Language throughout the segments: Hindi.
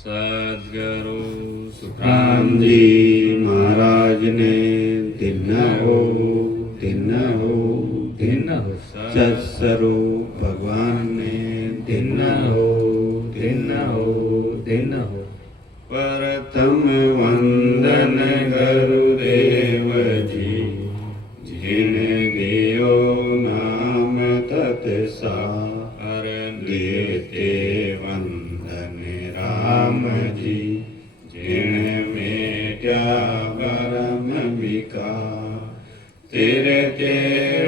सद्गुरु सुखराम जी महाराज ने दिन हो दिन हो दिन हो। सत्स्वरूप भगवान ने दिन हो दिन हो दिन हो। प्रथम वंदन गुरुदेव जी जिन दियो नाम तत्सार देते वंदन राम जी जिन मेट्या परम विकार तेरे ते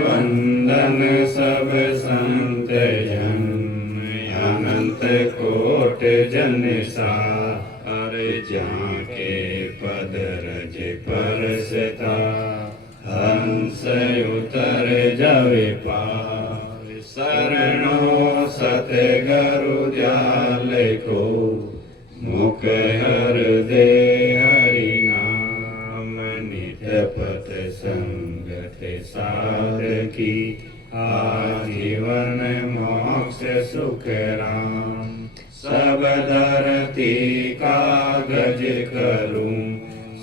वंदन सब संत जन अनंत कोट जन सा अरे जाके पद रज परसता हंस उतर जावे पार शरणो सतगुरु दयाल को मुख हर दे हरि नाम नित पथ संगत साधकी आजीवन मोक्ष सुख राम सब धरती कागज करूं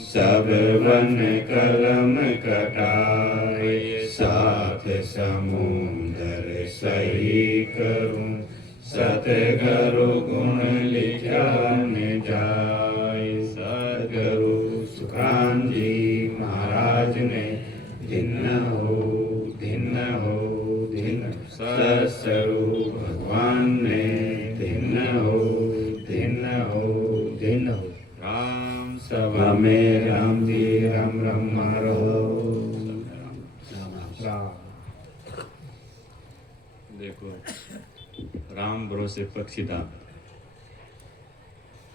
सब वन कलम कटाए साथ समुंदर सही करूं सतगुरु गुण लिखा न जाए। सद्गुरु सुखराम जी महाराज ने दिन हो दिन हो दिन सत्स्वरूप भगवान ने दिन हो दिन हो दिन हो। राम सभा में राम जी राम राम मारो राम। देखो राम भरोसे पक्षीधाम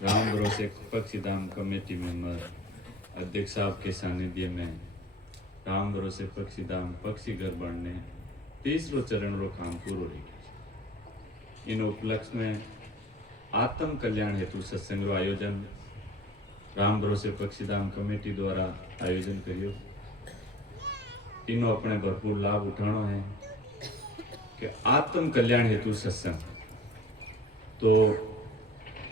राम भरोसे पक्षीधाम कमेटी मेंबर अध्यक्ष साहब के सानिध्य में राम भरोसे पक्षीधाम पक्षी घर बनने तीसरो चरण रो काम पूरो रही। इन उपलक्ष्य में आत्म कल्याण हेतु सत्संग रो आयोजन राम भरोसे पक्षीधाम कमेटी द्वारा आयोजन करियो। इनो अपने भरपूर लाभ उठानो है कि आत्म कल्याण हेतु सत्संग तो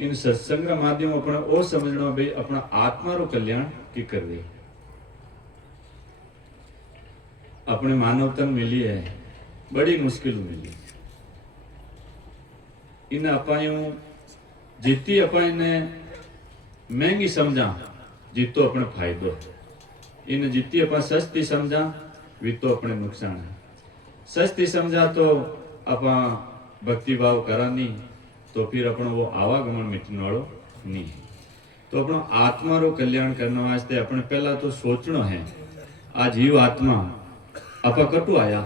इन सत्संग का माध्यम अपना ओ समझना भाई अपना आत्मा रो कल्याण की कर दे। अपने मानवतन मिली है बड़ी मुश्किल मिली इन अपायों जितनी अपन ने महंगी समझा जितो अपने फायदो है। इन जितनी अपन सस्ती समझा वी तो अपने नुकसान है। सस्ती समझा तो अपा भक्ति भाव करा नहीं तो फिर अपना वो आवागमन मिटने वालों नहीं है। तो अपना आत्मा रो कल्याण करने वास्ते अपने पहला तो सोचना है आ जीव आत्मा अपा कटू आया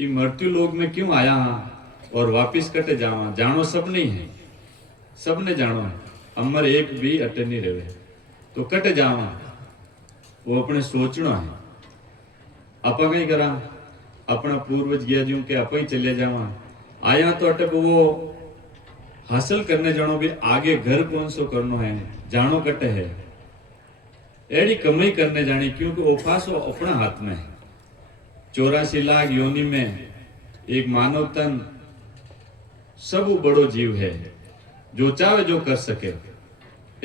ये मृत्यु लोक में क्यों आया और वापिस कटे जावा जानो सब नहीं है सबने जानो है अमर एक भी अटे नहीं रहे तो कटे जावा वो अपने सोचना है। अपा कहीं करा अपना पूर्वज गया जो के अपा ही चले जावा आया तो अटे वो हासिल करने जानो भी आगे घर कौन सो करनो है जानो कटे है एड़ी कमाई करने जानी क्योंकि वो फासो अपना हाथ में है। 84 लाख योनि में एक मानव तन सब बड़ो जीव है जो चाहे जो कर सके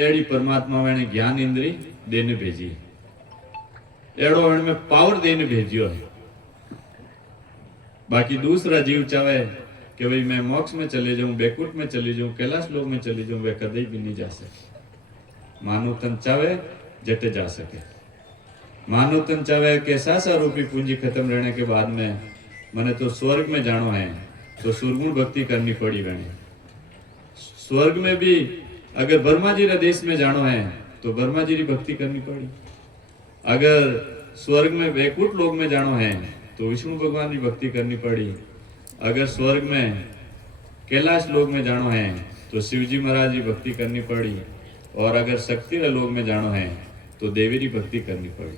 एड़ी परमात्मा ने ज्ञान इंद्री देने भेजी एड़ो में पावर देने भेजियो है। बाकी दूसरा जीव चाहे कि भाई मैं मोक्ष में चले जाऊं बैकुंठ में चली जाऊं कैलाश लोक में चली जाऊं वे कभी भी नहीं जा सके। मानव तन चाहे जटे जा सके मानव तन चाहे कि सासा रूपी पूंजी खत्म रहने के बाद में मैंने तो स्वर्ग में जानो है तो सुरगुण भक्ति करनी पड़ी बने। स्वर्ग में भी अगर ब्रह्मा जी रा देश में जानो है तो ब्रह्मा जी की भक्ति करनी पड़ी। अगर स्वर्ग में वैकुंठ लोक में जानो है तो विष्णु भगवान की भक्ति करनी पड़ी। अगर स्वर्ग में कैलाश लोक में जानो है तो शिवजी महाराज की भक्ति करनी पड़ी। और अगर शक्ति रा लोक में जानो है तो देवी की भक्ति करनी पड़ी।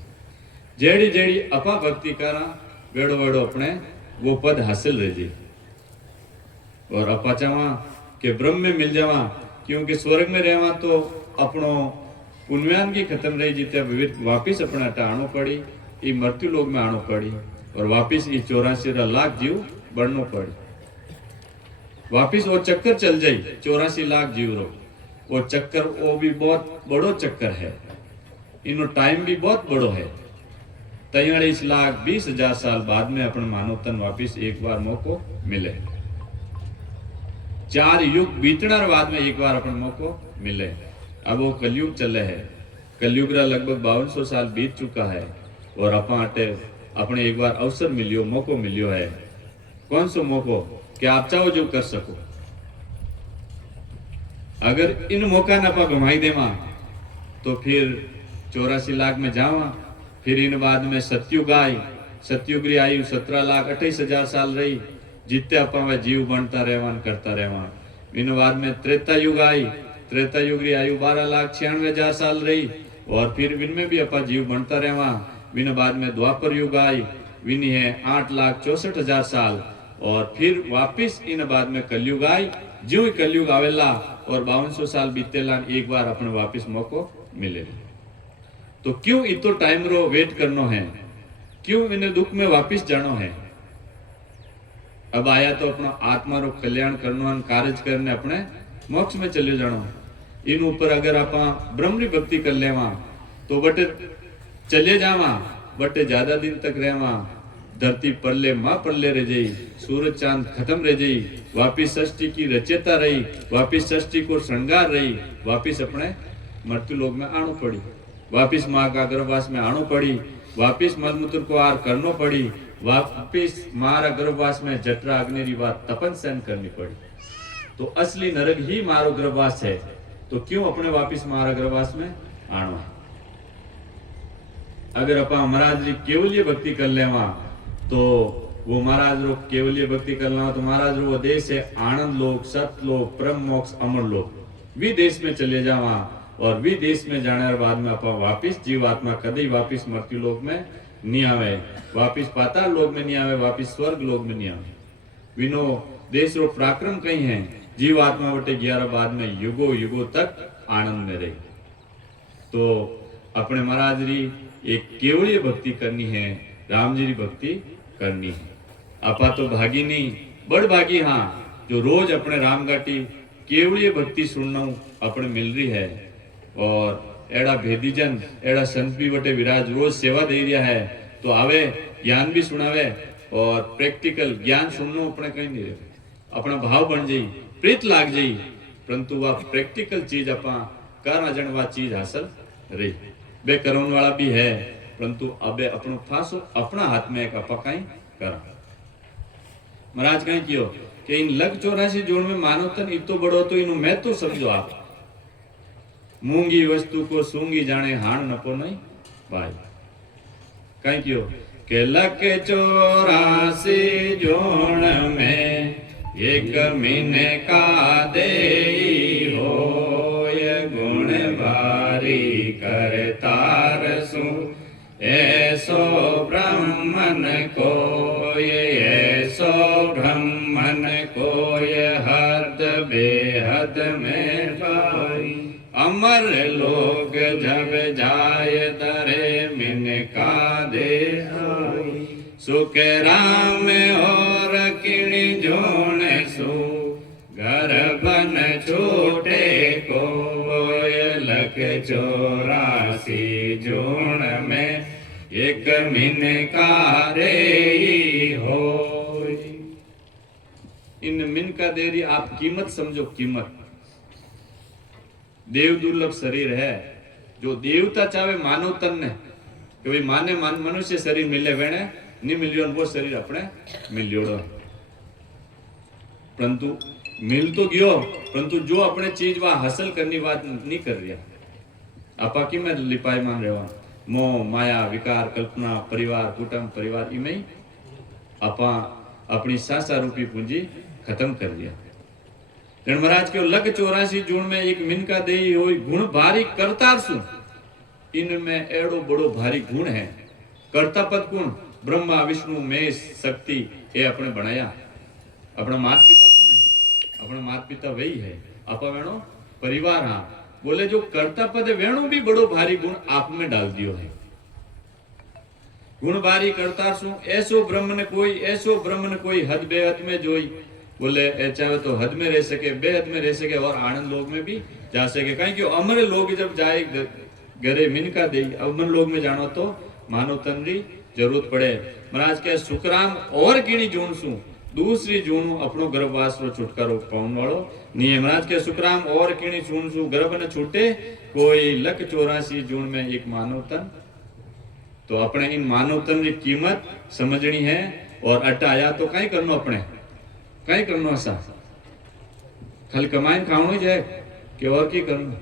जेड़ी जेड़ी अपा भक्ति करा वेड़ो वेड़ो अपने वो पद हासिल रह जी और अपा चावा के ब्रह्म में मिल जावा क्योंकि स्वर्ग में रहवा तो अपनो पुण्यवान की खत्म रही जीते वापिस अपना आनो पड़ी ये मृत्यु लोक में आनो पड़ी और वापिस ये 84 लाख जीव बढ़नो पड़ी। वापिस वो चक्कर चल जाई 84 लाख जीव रो, वो चक्कर वो भी बहुत बड़ो चक्कर है, इनो टाइम भी बहुत बड़ो है। 43,20,000 साल बाद में अपन मानव तन वापिस एक बार मौको मिले, 4 युग बीतने बाद में एक बार अपन मौको मिले। अब वो कलयुग चले है, कलयुग रा लगभग 5200 साल बीत चुका है और अपने एक बार अवसर मिलियो, मौको मिलियो है। कौन सो मौको कि आप चाहो जो कर सको। अगर इन मौका न आप गमाई देवा तो फिर 84 लाख में जावा, फिर इन बाद में सतयुग आई, सतयुग री आयु 17,28,000 साल रही, जितने अपा जीव बनता रहवा करता रहवा। इन बाद में त्रेता युग आई, त्रेता युग री आयु 12,96,000 साल रही और फिर इनमें भी अपा जीव बनता रहवा। इन बाद में द्वापर युग आई, विनी है 8,64,000 साल और फिर वापिस इन बाद में कलयुग आई। जो ही कलयुग आवेला और 5200 साल बीतेला एक बार अपने वापिस मौको मिले। तो क्यों इतो टाइम रो वेट करनो है, क्यों इन्हें दुख में वापिस जानो है। अब आया तो अपना आत्मा रो कल्याण करनो, कार्य करने अपने मोक्ष में चले जानो। इन ऊपर अगर आप ब्रह्म री भक्ति कर लेवा तो बटे चले जावा, बटे ज्यादा दिन तक रहवा। धरती पल्ले मां पल्ले रह जाई, सूरज चांद खत्म रह जाई, वापिस सृष्टि की रचयता रही, वापिस सृष्टि को श्रृंगार रही, वापिस अपने मृत्यु लोक में आनो पड़ी, वापिस माँ का गर्भवास में आनो पड़ी, वापिस मलमूत्र को आर करनो पड़ी, वापिस मारा गर्भवास में जठरा अग्नि बात तपन सहन करनी पड़ी। तो असली नरक ही मारो गर्भवास है, तो क्यों अपने वापिस मारा गर्भवास में आनो है। अगर अपा महाराज जी केवलीय भक्ति कर लेवा तो वो महाराज रो केवलीय भक्ति कर लेवा तो महाराज रो देश है आनंद लोक, सत लोक, परम मोक्ष, अमर लोक। भी देश में चले जावा और भी देश में जाने बाद में अपा वापिस जीवात्मा कदी वापिस मृत्यु लोक में नहीं आवे, वापिस पाताल लोक में नहीं आवे, वापिस स्वर्ग लोक में नहीं आवे। विनो देश रो पराक्रम कहीं है, जीवात्मा बटे 11 बाद में युगो युगो तक आनंद में रही। तो अपने महाराज री एक केवलीय भक्ति करनी है, राम जी की भक्ति करनी है। आपा तो भागी नहीं, बड़ भागी हाँ, जो रोज अपने राम घाटी केवलीय भक्ति सुनना अपने मिल रही है। और एड़ा भेदीजन एड़ा संत भी बटे विराज रोज सेवा दे रहा है, तो आवे ज्ञान भी सुनावे और प्रैक्टिकल ज्ञान सुनना अपने कहीं नहीं रहे, अपना भाव बन जाई, प्रीत लाग जाई, परंतु वह प्रैक्टिकल चीज अपा कर अजन वह चीज हासिल रही। बे करने वाला भी है, परंतु अबे अपनो फासो अपना हाथ में एक अपा कहीं कर। महाराज कहीं कियो कि इन लग 84 जोड़ में मानो तन इतो बड़ो तो इनु मैं तो समझो आप मूंगी वस्तु को सूंगी जाने हाण नपो नहीं भाई। कहीं क्यों के लक 84 जोड़ में एक महीने का दे हो, ये गुण भारी करतार सु ऐसो ब्रह्मन को, ये ऐसो ब्रह्मन को, ये हद बेहद में भाई। अमर लोग जब जाय दरे मिन का दे आई, सुख राम और किणी जोन सु घर बन छोटे को, लख 84 जोन में एक मिन का रे हो। इन मिन का देरी आप कीमत समझो, कीमत। देव दुर्लभ शरीर है, जो देवता चाहे मानव तन ने कि भाई माने मनुष्य शरीर मिले वेणे नहीं मिलियो, वो शरीर अपने मिलियो, परंतु मिल तो गयो, परंतु जो अपने चीज वह हासिल करनी बात नहीं कर रहा। आपा की में लिपाई मान रहे मोह माया विकार कल्पना परिवार कुटुंब परिवार इमें आपा अपनी सासा रूपी पूंजी खत्म कर दिया। महाराज के लग 84 जून में एक मिन का दे हो गुण भारी करतार सु, इनमें एड़ो बड़ो भारी गुण है। कर्ता पद गुण ब्रह्मा विष्णु महेश शक्ति ये अपने बनाया। अपना माता पिता कौन है? अपना माता पिता वही है। आपा वेणो परिवार। हाँ बोले जो कर्ता पद वेणु भी बड़ो भारी गुण आप में डाल दियो है। गुण भारी करतार सु ऐसो ब्रह्म ने कोई, ऐसो ब्रह्म ने कोई हद बेहद में जोई। बोले ए चाहे तो हद में रह सके, बेहद में रह सके और आनंद लोक में भी जा सके। कहीं कि अमर लोग जब जाए घरे मिनका दे, अमर लोक में जानो तो मानव तन री जरूरत पड़े। महाराज के सुखराम और कीणी जून सु दूसरी जून अपनो गर्भवास रो छुटकारो पाउन वालो नहीं है। महाराज के सुखराम और कीणी जून सु गर्भ न छूटे कोई लख 84 जून में एक मानव तन। तो अपने इन मानव तन की कीमत समझनी है। और अट्टा आया तो कहीं करनो, अपने कहीं करनो ऐसा खाली कमाई खाणो ही है कि और की करनो।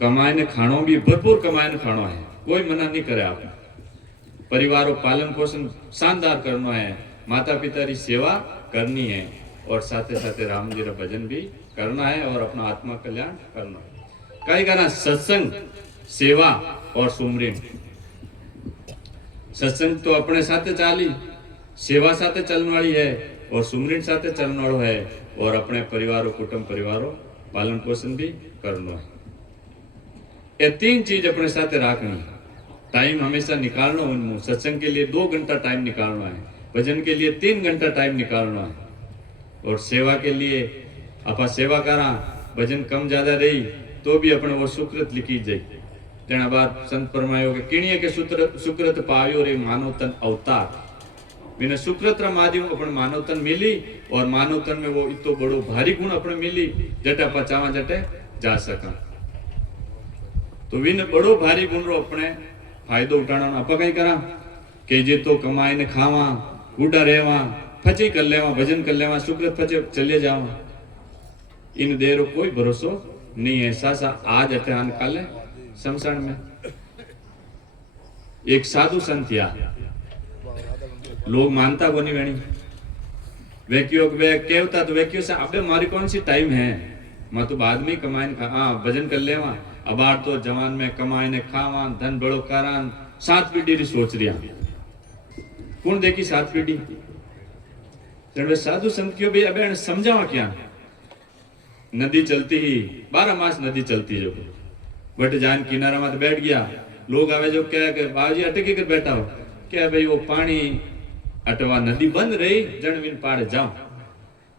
कमाई ने खाणो भी भरपूर कमाई ने खाणो है, कोई मना नहीं करे। आप परिवारों पालन पोषण शानदार करना है, माता पिता की सेवा करनी है और साथ साथ राम जी का भजन भी करना है और अपना आत्मा कल्याण करना है। कई करना सत्संग, सेवा और सुमरिन। सत्संग तो अपने साथे चाली, सेवा साथे चलने वाली है और सुमरिन साथे चलने वालों है और अपने परिवारों कुटुंब परिवारों पालन पोषण भी करना है। ये तीन चीज अपने साथे रखनी। टाइम हमेशा निकालना उनमें। सत्संग के लिए 2 घंटा टाइम निकालना है, भजन के लिए 3 घंटा टाइम निकालना है और सेवा के लिए आप सेवा करा, भजन कम ज्यादा रही तो भी अपने वो सुकृत लिखी जाए। तेना बाद संत फरमायो के किणिये के सुकृत पाव्यो रे मानव तन अवतार। बिना सुकृत माध्यम अपन मानव तन मिली और मानव तन में वो इतो बड़ो भारी गुण अपने मिली जटे आप चावा जटे जा सका। तो विन बड़ो भारी गुण रो अपने फायदो उठाना। आप कई करा के जे तो कमाई ने खावा, बूढ़ा रहवा, फचे कर लेवा, भजन कर लेवा, सुकृत फचे चले जावा। इन देरो कोई भरोसो नहीं है। सासा आज अटे आन काले शमशान में एक साधु संत या लोग मानता को नहीं वेणी वे क्यों वे केवता तो वे क्यों से अबे मारी कौन सी टाइम है, मैं तो बाद में कमाइन भजन कर लेवा। अबार तो जवान में कमाई ने खावा, धन बड़ो करान, 7 पीढ़ी री सोच रिया। कौन देखी 7 पीढ़ी? वे साधु संत क्यों भी अबे समझावा क्या। नदी चलती ही 12 मास नदी चलती जो बट जान किनारा मत बैठ गया। लोग आवे जो क्या कि बाबूजी अटके कर बैठा हो क्या भाई वो पानी अटवा नदी बंद रही जनविन पाड़ जाओ।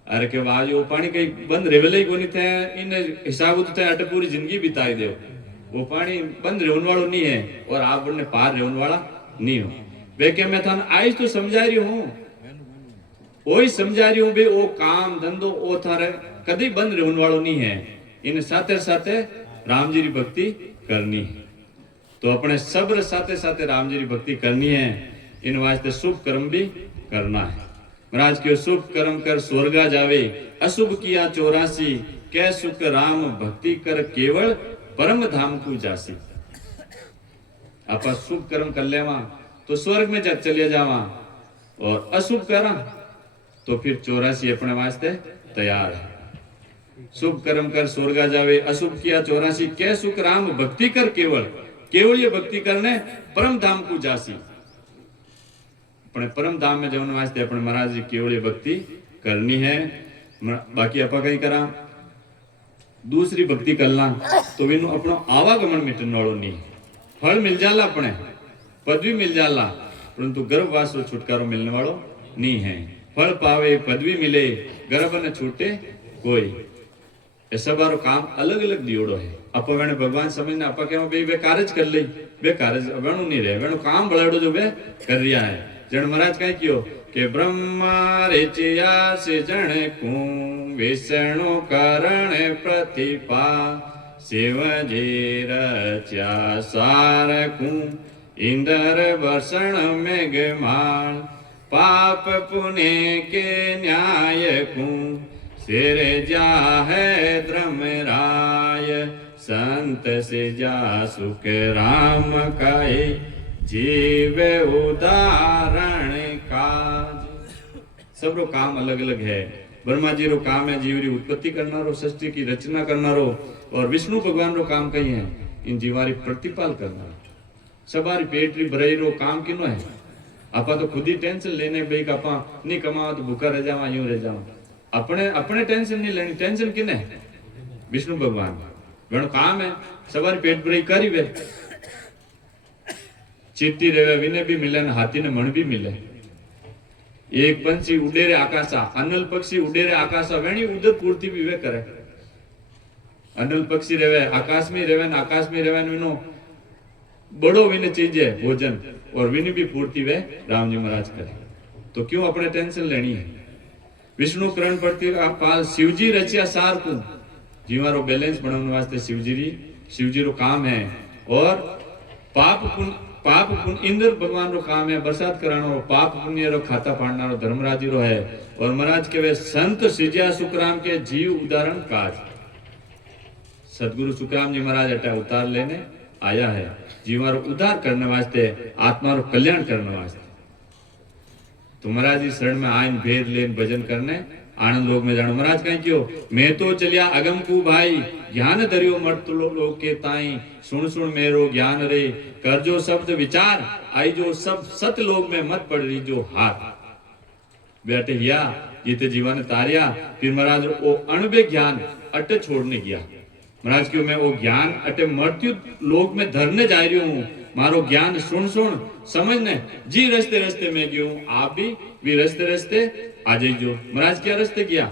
अरे के बाबूजी वो पानी कहीं बंद रेवले को नहीं थे इन हिसाब तो थे अट पूरी जिंदगी बिताई दे। वो पानी बंद रेवन वालों नहीं है और आप उन्हें पार रेवन वाला नहीं हो। वे क्या मैं थान आज तो समझा रही हूँ, वही समझा रही हूँ भाई वो काम धंधो वो थारे कभी बंद रेवन वालों नहीं है। इन साथे साथे राम जी की भक्ति करनी है। तो अपने सब्र साथे साथे राम जी की भक्ति करनी है। इन वास्ते शुभ कर्म भी करना है। महाराज के शुभ कर्म कर स्वर्गा जावे, अशुभ किया 84 कै सुख राम भक्ति कर केवल परम धाम को जासी। आप शुभ कर्म कर लेवा तो स्वर्ग में जब चले जावा और अशुभ करा तो फिर 84 अपने वास्ते तैयार है। शुभ कर्म कर स्वर्गा जावे, अशुभ किया 84 कै सुख राम भक्ति कर केवल ये भक्ति करने परम धाम को जासी। अपने परम धाम में जाने वास्ते अपने महाराज जी केवल ये भक्ति करनी है। बाकी आप कहीं करा दूसरी भक्ति करना तो बिनु अपनो आवागमन मिटने वालों नहीं। फल मिल जाला, अपने पदवी मिल जाला, परंतु गर्भवास रो छुटकारो मिलने वालों नहीं है। फल पावे पदवी मिले गर्भ न छूटे कोई। ये सब काम अलग अलग दियोड़ो है। आप वेण भगवान समझने आप क्या वे कार्य कर ले, वे कार्य वेणु नहीं रहे, वेणु काम बड़ाड़ो जो वे कर रिया है। जन महाराज कहीं क्यों के ब्रह्मा रेचिया से जन को विष्णु करण प्रतिपा शिव जी रचा सार को इंद्र वर्षण मेघमाल पाप पुण्य के न्याय को सिर जा है द्रमराय संत से जा सुख राम काये जीव उदाहरण काज। सबरो काम अलग अलग है। ब्रह्मा जी रो काम है जीव री उत्पत्ति करना रो, सृष्टि की रचना करना रो, और विष्णु भगवान रो काम कही है इन जीवारी प्रतिपाल करना। सबारी पेट री भराई रो काम किनो है। आपा तो खुद ही टेंशन लेने भाई का आपा नहीं कमाओ तो भूखा रह जावा, यूं रह जावा। अपने अपने टेंशन नहीं लेनी, टेंशन किने विष्णु भगवान वेणु काम है। सवारी पेट भराई करी वे चिट्टी रेवे विने भी मिले न हाथी ने मन भी मिले। एक पंछी उडेरे आकाशा, अनल पक्षी उडेरे आकाशा, वेणी उधर पूर्ति भी वे करे। अनल पक्षी रेवे आकाश में रेवे, आकाश में रेवे, विनो बड़ो विने चीज है भोजन, और विनी भी पूर्ति वे राम जी महाराज करे। तो क्यों अपने टेंशन लेनी है? विष्णु करण प्रति पाल शिवजी रचिया सार को, जीवारो बैलेंस बनाने वास्ते शिवजी रो काम है। और पाप पुण्य इंद्र भगवान रो काम है, बरसात करानो, पाप पुण्य रो खाता पाड़ना धर्मराज रो है। और महाराज के वे संत सिजिया सुखराम के जीव उदाहरण काज, सदगुरु सुखराम जी महाराज अटा उतार लेने आया है, जीवारो उद्धार करने वास्ते, आत्मा रो कल्याण करने वास्ते। तो महाराज जी शरण में आइन भेद लेन भजन करने आनंद लोक में जानो। महाराज कहीं क्यों, मैं तो चलिया अगम को भाई, ज्ञान दरियो मर्त लोक के ताई, सुन सुन मेरो ज्ञान रे, कर जो शब्द विचार, आई जो सब सत लोग में मत पड़ रही जो हाथ। बैठे हिया जीते जीवन तारिया, फिर महाराज वो अणबे ज्ञान अटे छोड़ने गया। महाराज क्यों, मैं वो ज्ञान अटे मृत्यु लोक में धरने जा रही हूँ, मारो ज्ञान सुन सुन समझने, जी रस्ते रस्ते में गयो, आप भी रस्ते रस्ते आ जाइयो। महाराज क्या रस्ते गया,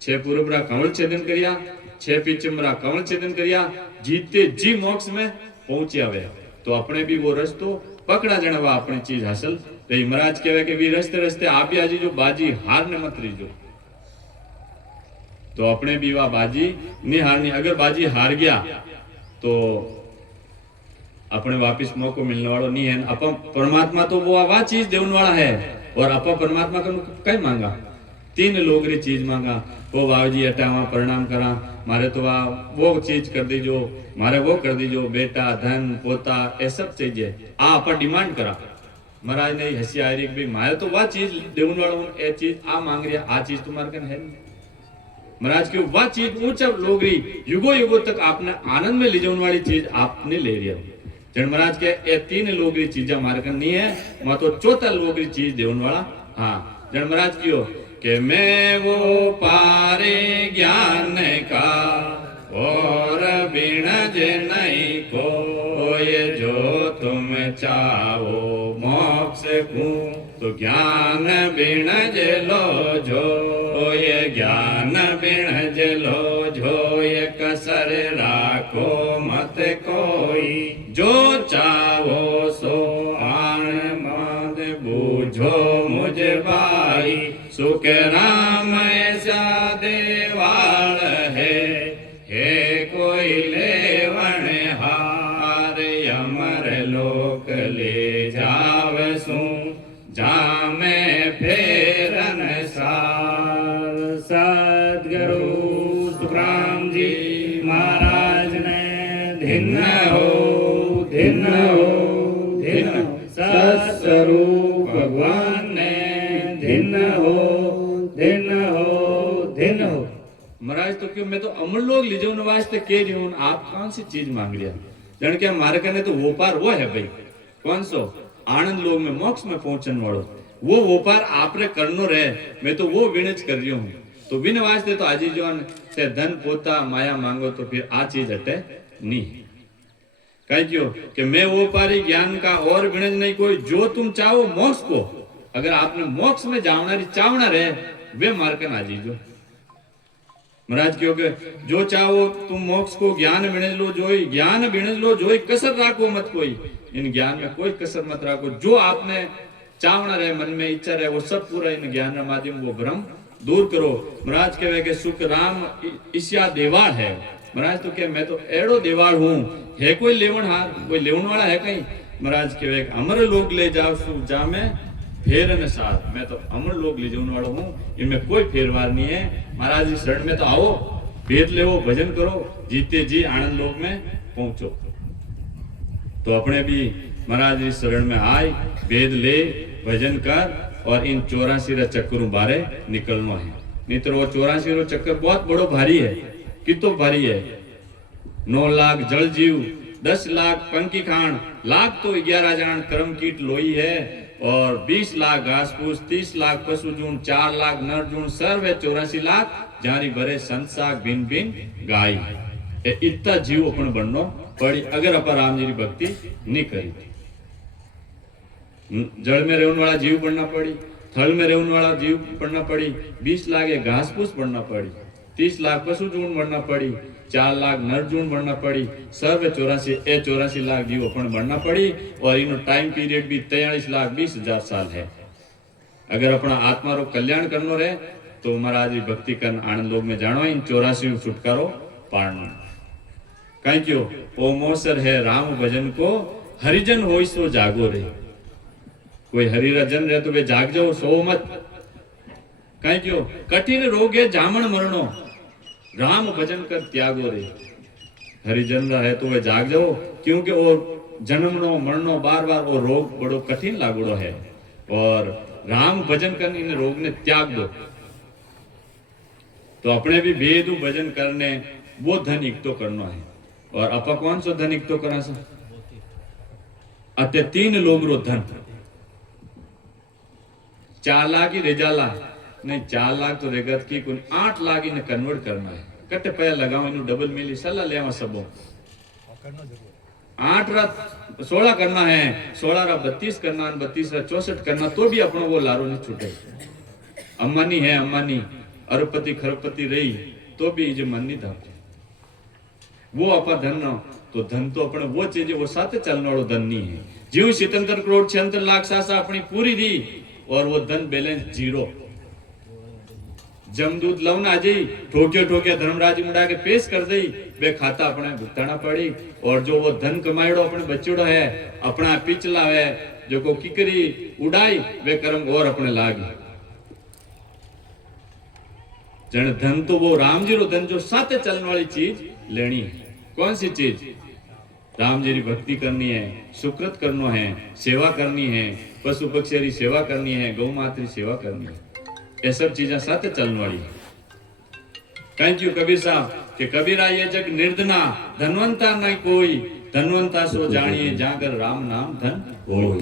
6 पूर्वरा कंवल छेदन करिया, 6 पिचमरा कंवल छेदन करिया, जीते जी मोक्ष में पहुंचिया वे। तो अपने भी वो रस्तो पकड़ा जनवा अपनी चीज हासिल रही। महाराज कहवे कि वी रस्ते रस्ते आप भी आ जाइयो, बाजी हार ने मत रहीजो। तो अपने भी वह बाजी नहीं हारनी। अगर बाजी हार गया तो अपने वापिस मौको मिलने वाला नहीं है। अपन परमात्मा तो वो चीज देने वाला है, और अपन परमात्मा का कई मांगा, 3 लोग री चीज मांगा, वो बाबूजी हटावा प्रणाम करा, मारे तो वो चीज कर दीजो, मारे वो कर दीजो, बेटा धन पोता ये सब चीजें अपन डिमांड करा। महाराज ने हंसी आ रही भाई मारे तो वह चीज देने वाला, ये चीज आ मांग रही, आ चीज तुम्हारे कन है। महाराज की वह चीज ऊंचा लोग रही, युगो युगो तक आपने आनंद में ले जाने वाली चीज आपने ले लिया। जन महाराज के ये 3 लोग री चीजा मारे कन नहीं है, मैं तो 4था लोग री चीज देने वाला। हाँ जन महाराज क्यों कि मैं वो पारे ज्ञान का, और बिन जे नहीं कोई, जो तुम चाहो मोक्ष को, तो ज्ञान बिन जे लो जो, ये ज्ञान बिन जे लो जो, ये कसर राखो मत कोई, जो चाहो सो आन मत बूझो मुझ भाई, सुख राम ऐसा देवाल है, हे कोई लेवन हार, अमर लोक ले जाव सू, जामे फेरन सार। सद्गुरु सुखराम जी महाराज ने धिन्न हो, धिन्न हो, धिन्न हो, सत्स्वरूप भगवान ने धिन्न हो, धिन्न हो, धिन्न हो। महाराज तो क्यों, मैं तो अमर लोग लीजो न वास्ते कह रही हूं, आप कौन सी चीज मांग लिया? जन क्या मारे करने तो वो पार वो है भाई, कौन सो आनंद लोग में मोक्ष में पहुंचने वालों, वो पार आपने करनो रहे, मैं तो वो विनज कर रही हूँ। तो बिन वास्ते तो आजी जो से धन पोता माया मांगो तो फिर आ चीज हटे नहीं। कहीं क्यों कि मैं वो पारी ज्ञान का और विनज नहीं कोई, जो तुम चाहो मोक्ष को, अगर आपने मोक्ष में जावना चावना रहे वे मार्कन आजी जो। महाराज क्यों के जो चाहो तुम मोक्ष को, ज्ञान विनज लो जोई, ज्ञान विनज लो जोई, कसर राखो मत कोई, इन ज्ञान में कोई कसर मत राखो। जो आपने चावना रहे, मन में इच्छा रहे, वो सब पूरा इन ज्ञान माध्यम वो भ्रम दूर करो। महाराज कहे कि सुख राम ईश्या देवाल है। महाराज तो क्या मैं तो एड़ो देवाल हूँ, है कोई लेवन हार, कोई लेवन वाला है कहीं? महाराज कहे अमर लोग ले जाओ सु जा में फेर न साथ, मैं तो अमर लोग ले जाने वाला हूँ, इनमें कोई फेरवार नहीं है। महाराज जी शरण में तो आओ, भेद ले भजन करो, जीते जी आनंद लोग में पहुंचो। तो अपने भी महाराज जी शरण में आए, भेद ले भजन कर, और इन 84 चक्करों बारे निकलना है। नहीं तो वो 84 चक्कर बहुत बड़ो भारी है, कितो भारी है। 9 लाख जल जीव, 10 लाख पंखी खान, लाख तो 11 जान कर्म कीट लोई है, और 20 लाख घास फूस, 30 लाख पशु जून, 4 लाख नर जून, सर्व 84 लाख जारी भरे संसार भिन भिन गाय। इतना जीव अपन बननो पड़ी अगर अपन राम जी की भक्ति नहीं करी। जड़ में रहने वाला जीव बनना पड़ी। थल में रहने वाला जीव पढ़ना पड़ी, 20 लाख ये घास फूस पढ़ना पड़ी, 30 लाख पशु जून बढ़ना पड़ी, 4 लाख नर जून बढ़ना पड़ी, सर्व 84 लाख जीवो पण बढ़ना पड़ी। और इनो टाइम पीरियड भी 43 लाख 20 हजार साल है। अगर अपना आत्मा रो कल्याण करनो रहे तो महाराज जी भक्ति करन आनंद लोक में जानो, इन 84 छुटकारो पाड़नो। कहीं क्यों ओ मोसर है राम भजन को, हरिजन होई सो जागो रे। कोई हरिजन रहे तो वे जाग जाओ, सो मत। कहीं क्यों कठिन रोग है जामन मरणो, राम भजन कर त्यागो रे। हरिजन रहे तो वे जाग जाओ, क्योंकि वो जन्मनो मरणो बार बार वो रोग बड़ो कठिन लागुड़ो है। और राम भजन कर इन रोग ने त्याग दो। तो अपने भी भेदु भजन करने वो धन इकट्ठो करना है। और अपा कौन सो धन इकट्ठो करा सा? अत्य 3 लोग रो धन, 4 लाख ही रेजाला नहीं, 4 लाख तो रेगत की कुल 8 लाख इन्हें कन्वर्ट करना है। कट्टे पैया लगाओ इन्हें डबल मिली सलाह ले सबो 8 रात 16 करना है, 16 रा 32 करना, 32 रा 64 करना, तो भी अपनो वो लारो नहीं छूटे। अम्मानी है अम्मानी, अरबपति खरबपति रही तो भी जो मन नहीं था वो अपा धन नो। तो धन तो अपने वो चीज वो साथ चलने वालों धन नहीं है। जीव 77 करोड़ 76 लाख सासा अपनी पूरी दी और वो धन बैलेंस 0। जमदूत लवना जी ठोके ठोके धर्मराज मुड़ा के पेश कर दी, वे खाता अपने भुगताना पड़ी। और जो वो धन कमायड़ो अपने बच्चोड़ो है, अपना पिछला है जो को किकरी उड़ाई, वे कर्म और अपने लागी। जन धन तो वो राम जी रो धन जो साथे चलने वाली चीज लेनी है। कौन सी चीज? राम जी की भक्ति करनी है, सुकृत करनो है, सेवा करनी है, पशु पक्षी की सेवा करनी है, गौ माता की सेवा करनी है। ये सब चीजें साथ चलने वाली है। कहीं क्यों कबीर साहब कि कबीरा ये जग निर्धना, धनवंता नहीं कोई, धनवंता सो जानिए जाकर राम नाम धन होय।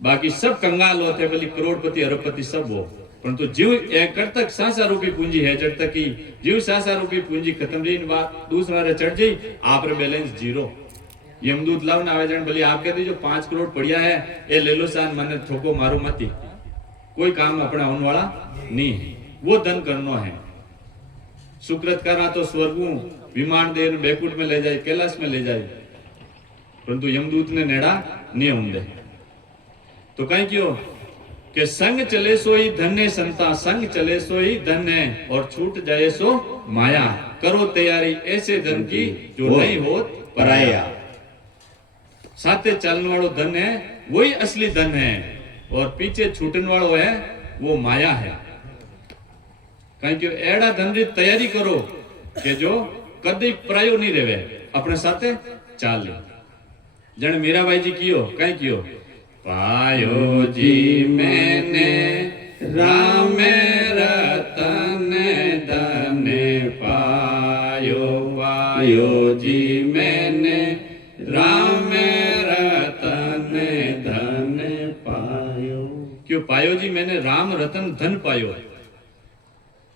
बाकी सब कंगाल होते, भले करोड़पति अरबपति सब हो, परंतु जीव एक तक सांसा रूपी पूंजी है। जब तक की जीव सांसा रूपी पूंजी खत्म रही बात दूसरा रे चढ़ जाई, आप रे बैलेंस 0। यमदूत लावना आवे जन भले आप कह दीजो 5 करोड़ पड़िया है, ए ले लो सान, मने ठोको मारो मती, कोई काम अपना होने वाला नहीं है। वो धन करनो है। सुकृत करा तो स्वर्गू विमान दे बैकुंठ में ले जाए, कैलाश में ले जाए, परंतु यमदूत ने नेड़ा नहीं होंगे। तो कहीं क्यों कि संग चले सो ही धन्य संता, संग चले सो ही धन्य, और छूट जाए सो माया। करो तैयारी ऐसे धन की जो नहीं हो पराया। साथे चलने वालों धन है वही असली धन है, और पीछे छूटने वालों है वो माया है। कहीं कि एड़ा धन की तैयारी करो कि जो कदी परायो नहीं रहे, अपने साथे चाल ले। जन मीराबाई जी कियो कहीं कियो, पायो जी मैंने राम रतन धन पायो, पायो जी मैंने राम रतन धन पायो। क्यों पायो जी मैंने राम रतन धन पायो?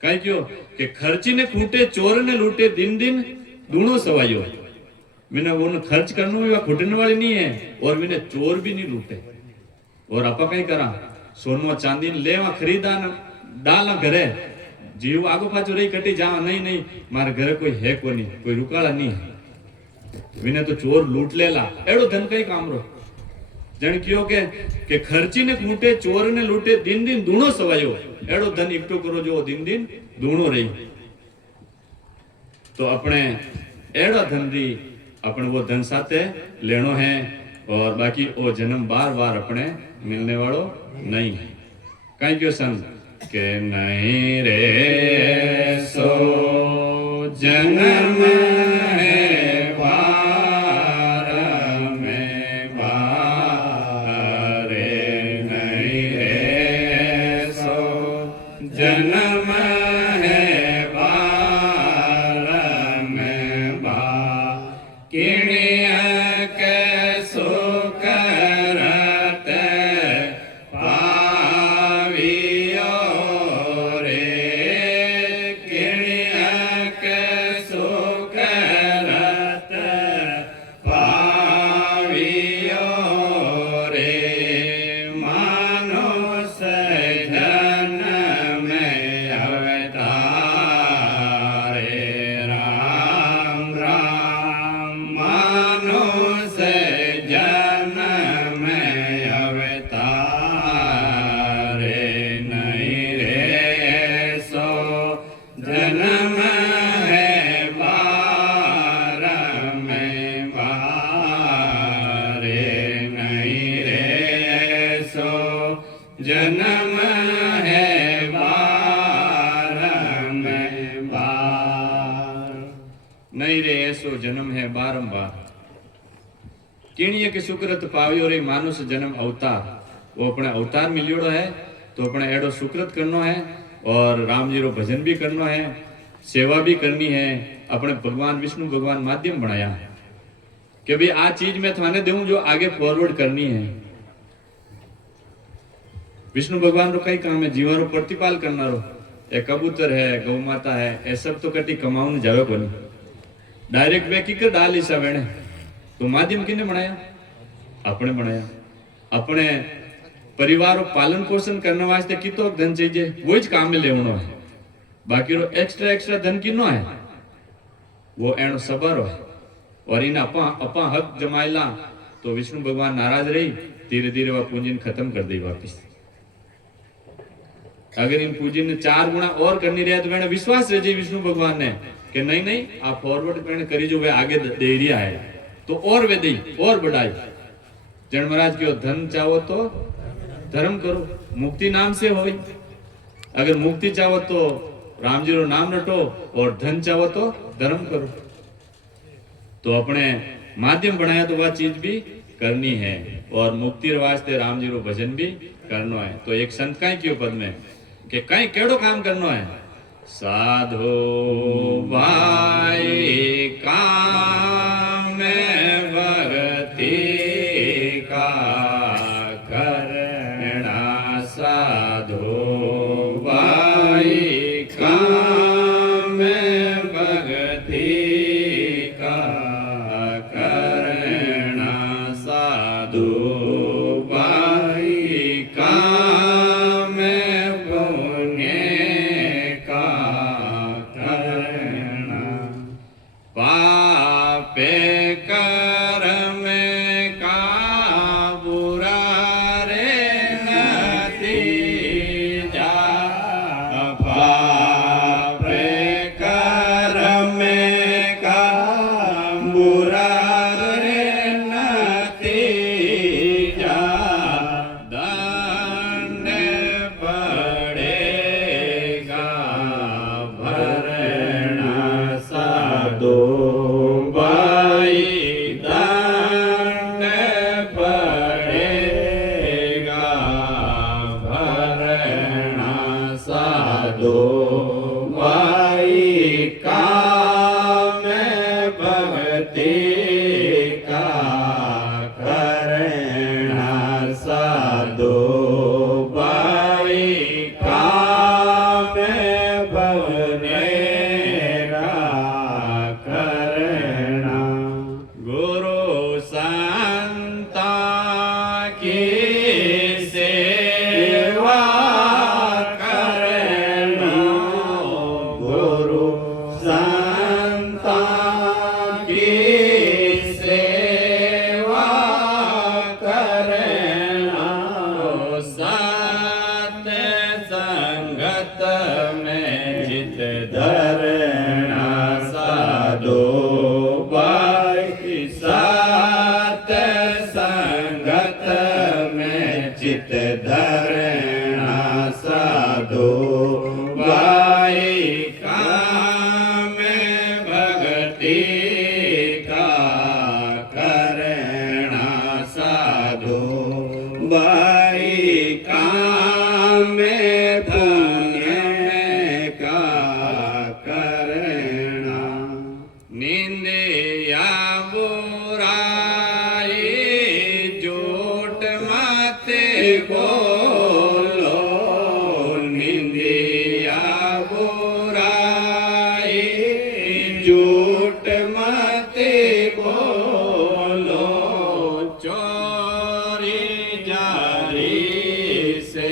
कहीं क्यों कि खर्ची ने खूटे चोर ने लूटे, दिन दिन दूनो सवायो। मैंने वो खर्च करने में खुटने वाली नहीं है, और मैंने चोर भी नहीं लूटे। और आपा कहीं करा सोनो चांदी ले खरीदा डालना घरे, जीव आगो पाछो रही कटी जा, नहीं नहीं मारे घरे कोई है को नहीं, कोई रुकाला नहीं है, मैंने तो चोर लूट लेला। एड़ो धन कई काम रो जन क्यों के खर्ची ने खूटे चोर ने लूटे, दिन दिन दूनो सवायो। एड़ो धन इकट्ठो करो जो दिन दिन दूनो रही। तो अपने एड़ा धन री अपने वो धन साथे लेनो है, और बाकी वो जन्म बार बार अपने मिलने वालों नहीं है। कहीं क्यों संग के नहीं रे सो जन्म है बार में बारे, नहीं रे सो जन्म है बार में बार, किणिया कैसो करते पावियो रे, जन्म है बार में बारे नहीं रे ऐसो जन्म है बार में बार नहीं रे ऐसो जन्म है बारंबार किणिय के सुकृत पाव्यो रे मानुष जन्म अवतार वो अपने अवतार मिलियोड़ो है तो अपने एडो सुकृत करनो है और राम जी रो भजन भी करनो है सेवा भी करनी है अपने भगवान विष्णु भगवान माध्यम बनाया कि भाई आ चीज मैं थाने दूं जो आगे फॉरवर्ड करनी है विष्णु भगवान रो कई काम है जीवन रो प्रतिपाल करना रो ए कबूतर है गौ माता है ए सब तो कटी कमाऊं जावे कोनी डायरेक्ट वे की कर डाल हिसाब है तो माध्यम किने बनाया अपने बनाया अपने परिवार को पालन पोषण करने वास्ते कितो धन चाहिए वो ही काम में लेवनो है बाकी रो एक्स्ट्रा धन किनो है वो एनो सबर है और इन अपा हक जमायला तो विष्णु भगवान नाराज रही धीरे धीरे वह पूंजी खत्म कर दी वापिस अगर इन पूंजी ने 4 गुना और करनी रहे तो मैंने विश्वास रह विष्णु भगवान ने कि नहीं आप फॉरवर्ड करने करी जो वे आगे दे रिया है तो और वे दी और बढ़ाई जन महाराज की धन चाहो तो धर्म करो मुक्ति नाम से होई अगर मुक्ति चाहो तो राम जी रो नाम रटो और धन चाहो तो धर्म करो तो अपने माध्यम बनाया तो वह चीज भी करनी है और मुक्ति वास्ते राम जी रो भजन भी करनो है तो एक संत कई क्यों पद में कि कई केड़ो काम करनो है साधो भाई काम भक्ति का करना साधो भाई काम भक्ति का करना साधो भाई काम पुण्य का करना पापे कर्म का बुरा रे नतीजा पापे कर्म का बुरा रे नतीजा दंड पड़ेगा भरना साधो भाई दंड पड़ेगा भरना साधो भाई काम भक्ति का करना साधो भाई काम भवनेगा करना गुरु संता की सेवा करना गुरु संता की सेवा करना सत संगत में चित धरना साधो भाई सत संगत में चित धरना साधो भाई काम भक्ति का करना साधो भाई काम पुण्य का करना निंदिया बुराई झूठ मत बोलो निंदिया बुराई झूठ मत बोलो चोरी जारी से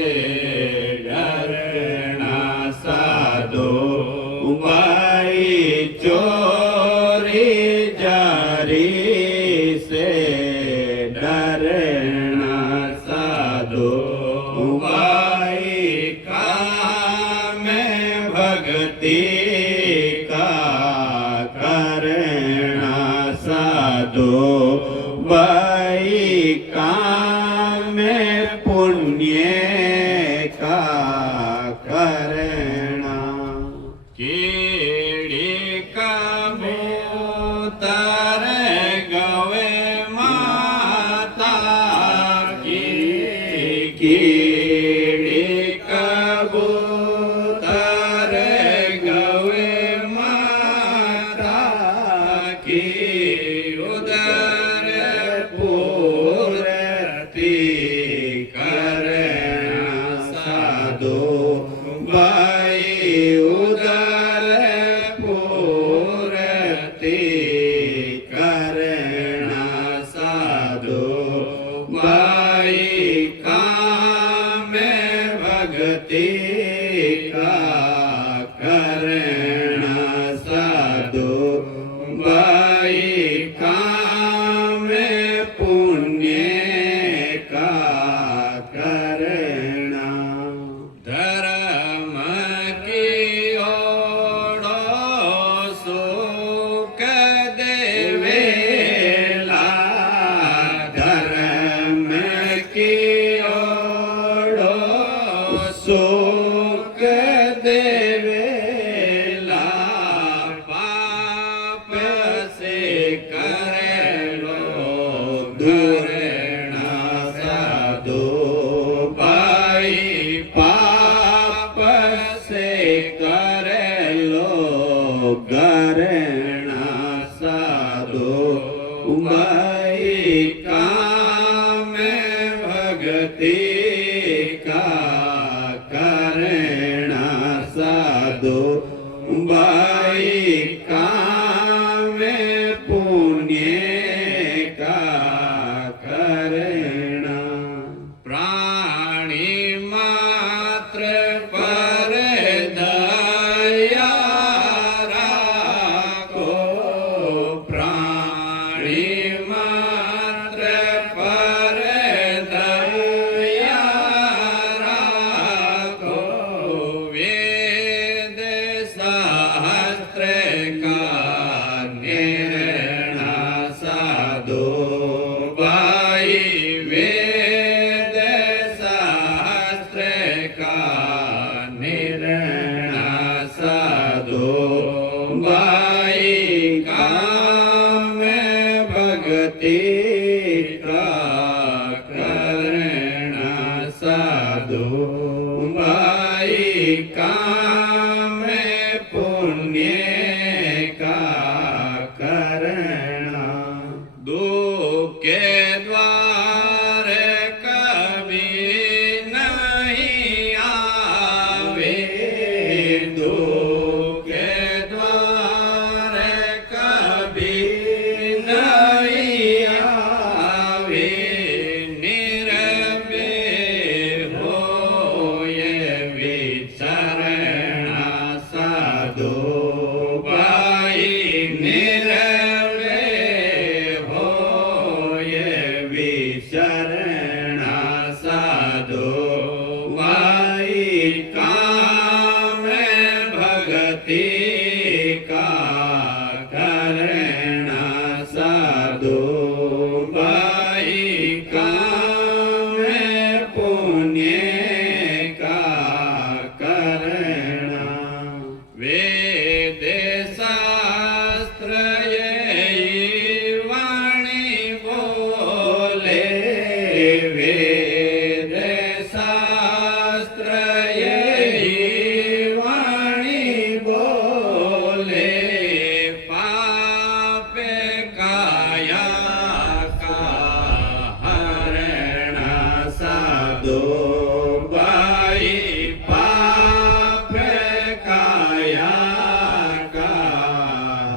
डरना साधो भाई चोरी जारी से डरना साधो भाई काम भक्ति का करना साधो बाई काम में पुण्य का करना कीड़ी का मूतर गवे माता की कीड़ी का मूतर गवे माता की उदर पूर्ति करना साधो बाई उदर पूर्ति करना साधो बाई काम भक्ति का करना साधो बाई काम पुण्य का करना धर्म की ओढ़ो सुख देवे धर्म की ओढ़ो सुख देवेला पाप से करे लो दूरना साधो बाई पाप से करे लो गरणा साधो बाई काम भक्ति का करना साधो बाई काम पुण्य का करना प्राणी मात्र पर दया राखो प्राणी मात्र पर दया राखो वेद शास्त्र का निर्णा साधो बाई वेद शास्त्र का निर्णा साधो बाई काम भक्ति का करना साधो बाई काम पुण्य का करना दुख के द्वार कभी नहीं आवे दुख के द्वार कभी नहीं आवे निरबे हो ये विचरणा साधो बाई निर्वे हो ये विचरणा साधो बाई काम भक्ति का करना साधो बाई काम पुण्य का करना वेद शास्त्र यही वाणी बोले वेद शास्त्र यही वाणी बोले पाप काया का हरणा साधो बाई पाप काया का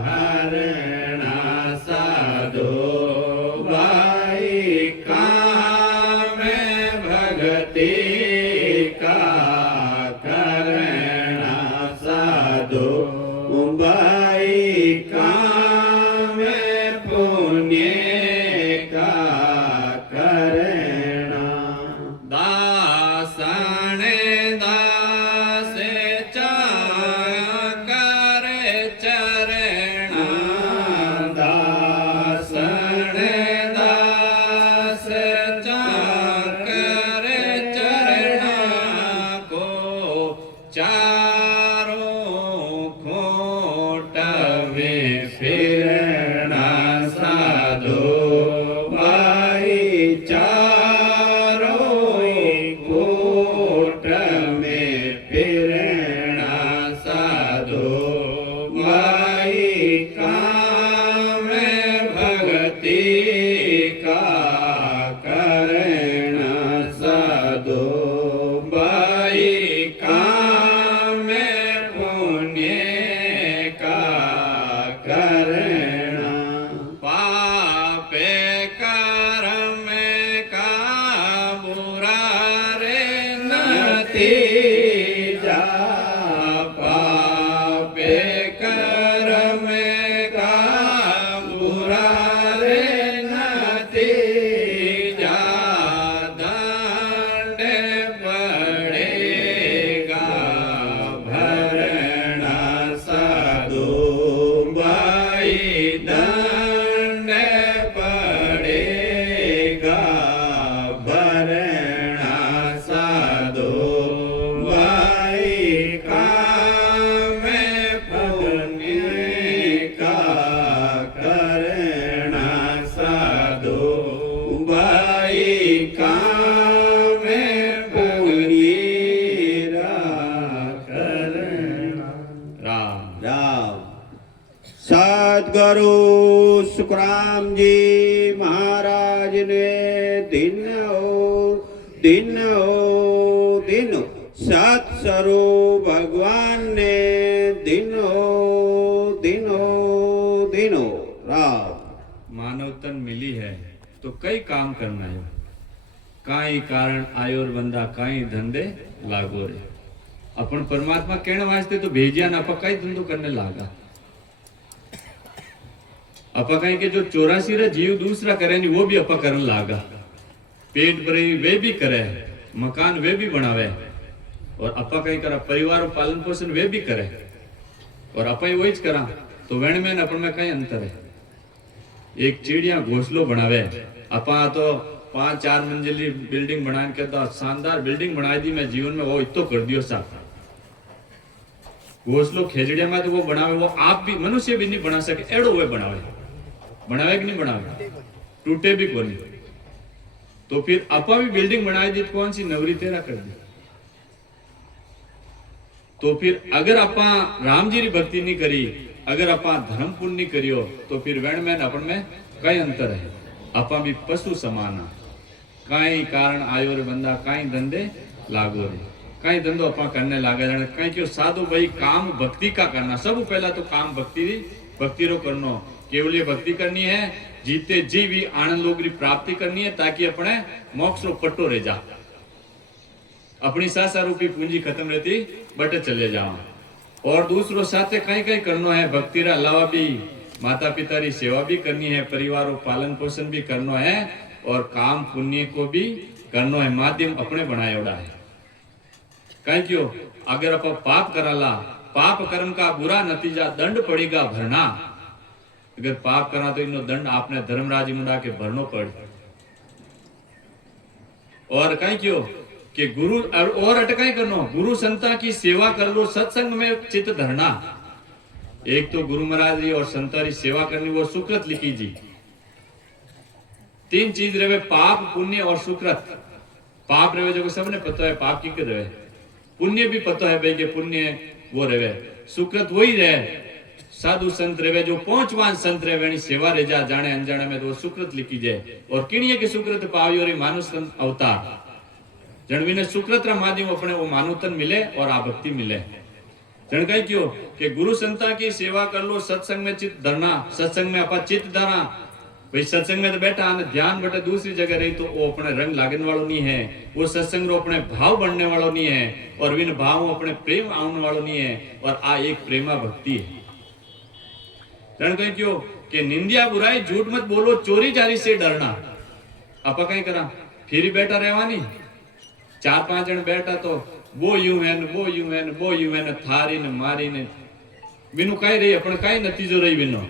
हरणा साधो बाई काम भक्ति का करना साधो बाई काम पुण्य का करना दासन दास चाकर सद्गुरु सुखराम जी महाराज ने दिन सत्स्वरूप भगवान ने दिनो राम। मानव तन मिली है तो कई काम करना है, काई कारण आयोर बंदा काई धंधे लागो रे। अपन परमात्मा कहने वास्ते तो भेजिया ना, आपा कई धंधो करने लागा। आपा कहीं के जो 84 रे जीव दूसरा करे नहीं वो भी आपा करने लागा। पेट भरे वे भी करे, मकान वे भी बनावे, और आपा कहीं करा परिवार पालन पोषण वे भी करे, और आपा ही वही करा। तो वेण में अपन में कई अंतर है। एक चिड़िया घोंसलो बनावे, आपा तो 5-4 मंजिली बिल्डिंग बनाने के तो शानदार बिल्डिंग बना दी, मैं जीवन में वो इतो कर दियो साफ। घोंसलो खेजड़िया में तो वो बनावे, वो आप भी मनुष्य भी नहीं बना सके एड़ो वे बनावे कि नहीं बनावे, टूटे भी कोनी। तो फिर आपा भी बिल्डिंग बनाई दी, कौन सी नवरी तेरा कर दी। तो फिर अगर आपा राम जी की भक्ति नहीं करी, अगर आपा धर्म पुण्य नहीं करियो, तो फिर वेण में अपन में कई अंतर है। आपा भी पशु समान, कई कारण आयो रे बंदा कई धंधे लागो रे। कई धंधो अपा करने लागे, कई क्यों साधु भाई काम भक्ति का करना। सब पहला तो काम भक्ति रो करनो, केवल ये भक्ति करनी है, जीते जी भी आनंद लोग की प्राप्ति करनी है, ताकि अपने मोक्ष रो पट्टो रह जा। अपनी सासा रूपी पूंजी खत्म रहती बटे चले जाओ। और दूसरों साथे कई कई करनो है, भक्ति रा अलावा भी माता पिता की सेवा भी करनी है, परिवारों पालन पोषण भी करनो है, और काम पुण्य को भी करनो है। माध्यम अपने बनायोड़ा है। कहीं क्यों अगर अपन पाप कराला, पाप कर्म का बुरा नतीजा दंड पड़ेगा भरना। अगर पाप करा तो इनो दंड आपने धर्मराज मुंडा के भरनो पड़े। और कहीं क्यों कि गुरु और अटकाई करनो, गुरु संता की सेवा कर लो, सत्संग में चित्त धरना। एक तो गुरु महाराज जी और संता की सेवा करनी, वो सुकृत लिखी जी। 3 चीज रहे, पाप पुण्य और सुकृत। पाप रहे जो सबने पता है पाप की रहे, पुण्य भी पता है भाई के पुण्य वो रहे, सुकृत वही रहे। साधु संत रहे जो 5वां संत रहे सेवा रे जा जाने अनजाने में, तो वो सुकृत लिखी जाए। और किणिये के सुकृत पाव्यो रे मानुष संत अवतार जनवी ने सुकृत रा माध्यम अपने वो मानवतन मिले और आ भक्ति मिले। जन कही क्यों कि गुरु संता की सेवा कर लो, सत्संग में चित्त धरना। सत्संग में अपा चित्त धरा भाई, सत्संग में तो बैठा आने ध्यान बटे दूसरी जगह रही तो वो अपने रंग लागने वालों नहीं है, वो सत्संग रो अपने भाव बढ़ने वालों नहीं है, और विन भाव अपने प्रेम आने वालों नहीं है। और आ एक प्रेमा भक्ति है। जन कही क्यों कि निंदिया बुराई झूठ मत बोलो, चोरी जारी से डरना। आपा कहीं करा फिर बैठा रहवानी, 4-5 जन बैठा तो वो यूं है वो यूं है वो यूं है, थारी ने मारी ने बिनु कही रही अपन कई नतीजो रही बिनो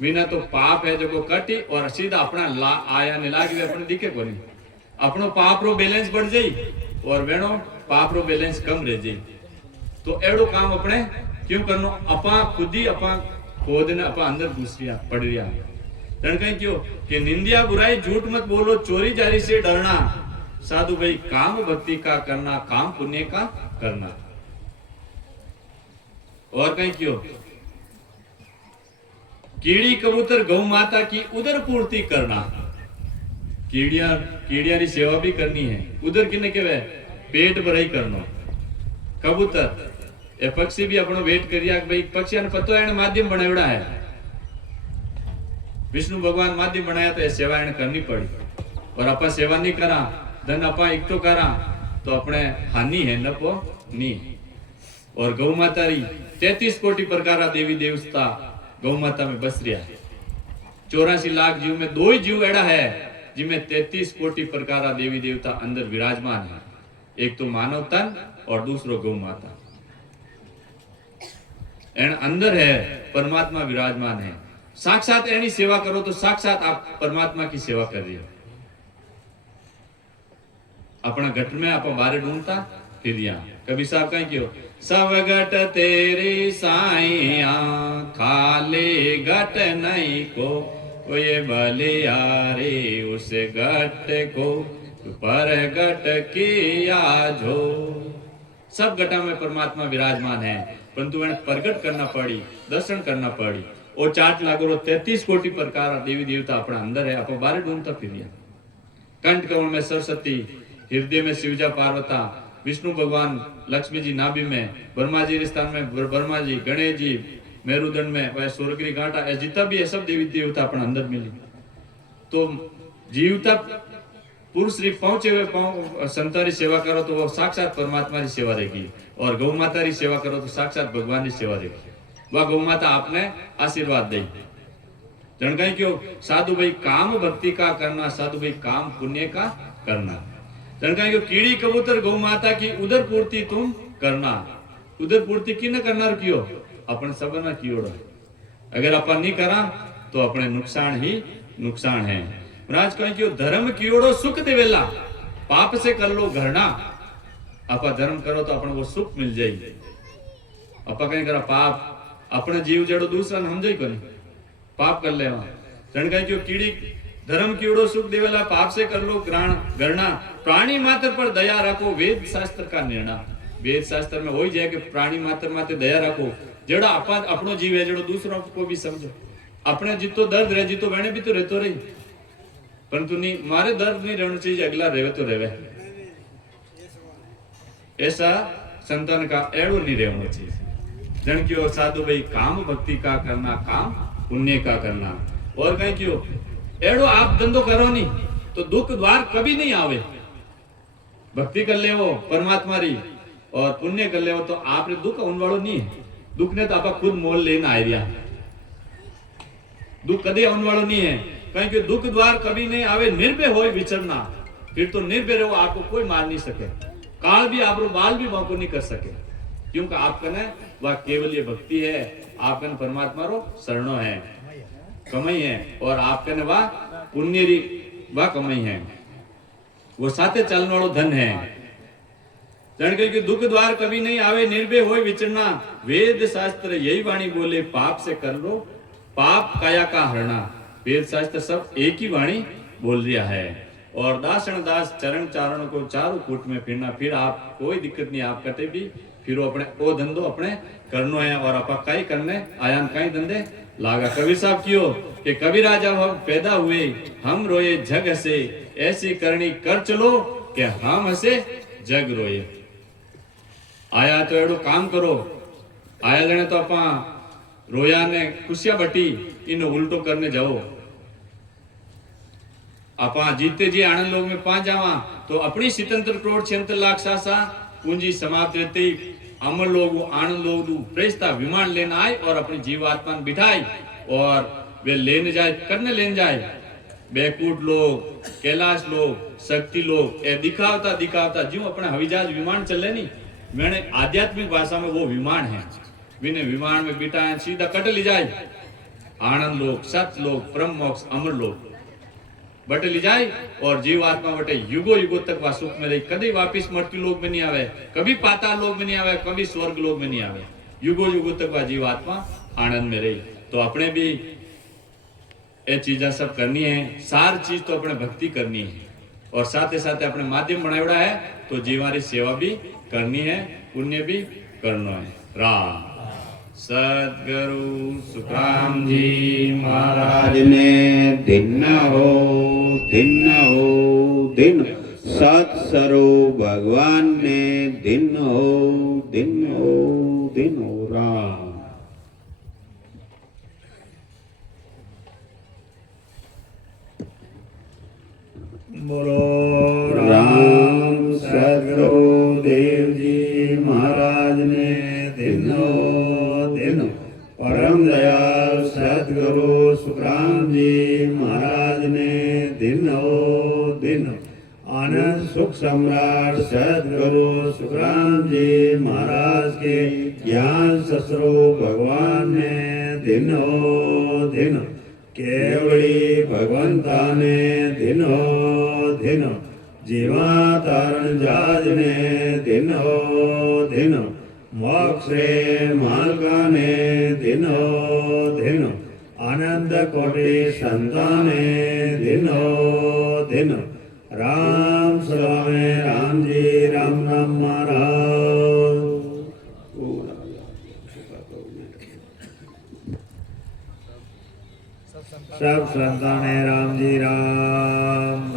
बिना। तो पाप है जो को कटी और सीधा अपना आया ने लागी अपने दिखे को नहीं, अपनो पाप रो बैलेंस बढ़ जाई और वेणो पाप रो बैलेंस कम रह जाई। तो एड़ो काम अपने क्यों करनो, अपा खुद ही अपा खोद ने अपा अंदर घुस रिया पड़ रिया। जन कहीं क्यों कि निंदिया बुराई झूठ मत बोलो, चोरी जारी से डरना। साधु भाई काम भक्ति का करना, काम पुण्य का करना। और कहीं क्यों कीड़ी कबूतर गौ माता की उदर पूर्ति करना। कीड़िया की सेवा भी करनी है। उदर किने के पेट भराई करनो। कबूतर ए पक्षी भी अपनो वेट करिया भाई, पक्षी ने पतो है माध्यम बनावड़ा है, विष्णु भगवान माध्यम बनाया तो ये सेवा इन्हें करनी पड़ी। और अपा सेवा नहीं करा, धन अपा इकट्ठो करा तो अपने हानि है, नफो नहीं। और गौ माता री 33 कोटि प्रकार देवी देवता गौ माता में बस रहा है। 84 लाख जीव में 2 ही जीव एड़ा है जिनमें 33 कोटि प्रकार देवी देवता अंदर विराजमान है। एक तो मानव तन और दूसरो गौ माता एन अंदर है, परमात्मा विराजमान है। साक्षात एनी सेवा करो तो साक्षात आप परमात्मा की सेवा कर रही हो। अपना घट में आप बारे ढूंढता फिर यहाँ कभी साहब कहीं क्यों सब घट तेरी साइया, खाली घट नहीं को ये बलियारे उस घट को पर घट किया जो। सब घटा में परमात्मा विराजमान है, परंतु એને प्रगट करना पड़ी, दर्शन करना पड़ी। और 4 लाख 33 कोटि प्रकार देवी देवता अपना अंदर है, आप बारे ढूंढता फिरिया। कंठ कमल में सरस्वती, हृदय में शिवजा पार्वता, विष्णु भगवान लक्ष्मी जी नाभि में, ब्रह्मा जी स्थान में ब्रह्मा जी, गणेश जी मेरुदंड में, वह सूर्यगिरी घाटा, जितना भी है सब देवी देवता अपना अंदर मिली। तो जीवता पुरुष श्री पहुंचे हुए संतों की सेवा करो तो वो साक्षात परमात्मा की सेवा रहेगी, और गौ माता की सेवा करो तो साक्षात भगवान की सेवा रहेगी। वह गौ माता आपने आशीर्वाद देगी। जनकाई क्यों साधु भाई काम भक्ति का करना, साधु भाई काम पुण्य का करना। जनकाई क्यों कीड़ी कबूतर गौ माता की उदर पूर्ति तुम करना। उदर पूर्ति की न करना क्यों अपन सब ना कियोड़, अगर अपन नहीं करा तो अपने नुकसान ही नुकसान है। राज कहीं क्यों धर्म कियोड़ो सुख देवेला, पाप से कर लो घरना। आपा धर्म करो तो अपन को सुख मिल जाएगी। आपा कहीं करा पाप, अपने जीव जड़ो दूसरा हम जाई कोनी पाप कर ले। कहीं क्यों कीड़ी धर्म कीड़ो सुख देवेला, पाप से कर लो गणना। प्राणी मात्र पर दया रखो, वेद शास्त्र का निर्णय। वेद शास्त्र में वही जाए कि प्राणी मात्र मात्र दया रखो। जड़ा अपनो जीव है, जड़ो दूसरों को भी समझो। अपने जितो दर्द रहे, जितो बहने भी तो रहतो रही, परंतु नहीं मारे दर्द नहीं रहना चाहिए, अगला रहे तो रहे। ऐसा संतान का एड़ो नहीं रहना चाहिए। जन क्यों साधु भाई काम भक्ति का करना, काम पुण्य का करना। और कहीं क्यों एड़ो आप धंधो करो नहीं तो दुख द्वार कभी नहीं आवे। भक्ति कर ले वो परमात्मा री और पुण्य कर ले वो तो आपने दुख उन वालों नहीं है। दुख ने तो आप खुद मोल लेना आ रहा, दुख कदे उन वालों नहीं है। कहीं कि दुख द्वार कभी नहीं आवे, निर्भय हो विचरना। फिर तो निर्भय रहो, आपको कोई मार नहीं सके, काल भी आप बाल भी वहां को नहीं कर सके, क्योंकि आपका न वह केवल ये भक्ति है, आपका परमात्मा रो शरणो है, कमाई है, और आपका न वह पुण्य री वह कमाई है, वो साथे चलने वालों धन है। जन के दुख द्वार कभी नहीं आवे, निर्भय हो विचरना। वेद शास्त्र यही वाणी बोले, पाप से कर लो पाप काया का हरना। वेद शास्त्र सब एक ही वाणी बोल रहा है। और दासण दास चरण चारण को चारों कूट में फिरना, फिर आप कोई दिक्कत नहीं, आप कटे भी फिर अपने ओ धंधो अपने करनो है, और आप कई करने आयान कई धंधे लागा। कबीर साहब क्यों कि कबीर राजा हम पैदा हुए, हम रोए जग हसे, ऐसी करनी कर चलो कि हम हसे जग रोए। आया तो एडो काम करो, आया लेने तो अपा रोया ने खुशियां बटी, इन उल्टो करने जाओ। आपा जीते जी आनंद लोग में 5 जावा तो अपनी स्वतंत्र करोड़ 76 लाख सासा पूंजी समाप्त रहती, अमर लोग आनंद लोग प्रेस्ता विमान लेने आए और अपनी जीवात्मा बिठाई और वे लेने जाए, करने लेने जाए। बैकुंठ लोग, कैलाश लोग, शक्ति लोग ए दिखावता दिखावता जो अपने हविजाज विमान चले नहीं, मैंने आध्यात्मिक भाषा में वो विमान है, विने विमान में बिठाए सीधा कट ले जाए। आनंद लोग, सत्य लोग, परम मोक्ष, अमर लोग बटे ले जाए, और जीवात्मा बटे युगो युगो तक वह सुख में रही, कभी वापिस मृत्यु लोक में नहीं आवे, कभी पाताल लोक में नहीं आवे, कभी स्वर्ग लोक में नहीं आवे, युगो युगो तक वह जीवात्मा आनंद में रही। तो अपने भी ये चीजें सब करनी है, सार चीज तो अपने भक्ति करनी है, और साथ ही साथ अपने माध्यम बनावड़ा है तो जीवारी सेवा भी करनी है, पुण्य भी करना है। राम सद्गुरु सुखराम जी महाराज ने दिन हो दिन, सत्सरो भगवान ने दिन हो राम। बोलो राम सद्गुरु देव जी महाराज ने दिन परम दयाल सद्गुरु सुखराम जी महाराज ने दिन आनंद सुख सम्राट सद्गुरु सुखराम जी महाराज के ज्ञान ससुरो भगवान ने दिन केवली भगवंता ने दिन जीवा तारण जाज ने दिन मोक्षे मालका ने दिन आनंद कोटि संताने दिन राम स्वामी राम जी राम राम महाराज। सब संतान है राम जी राम।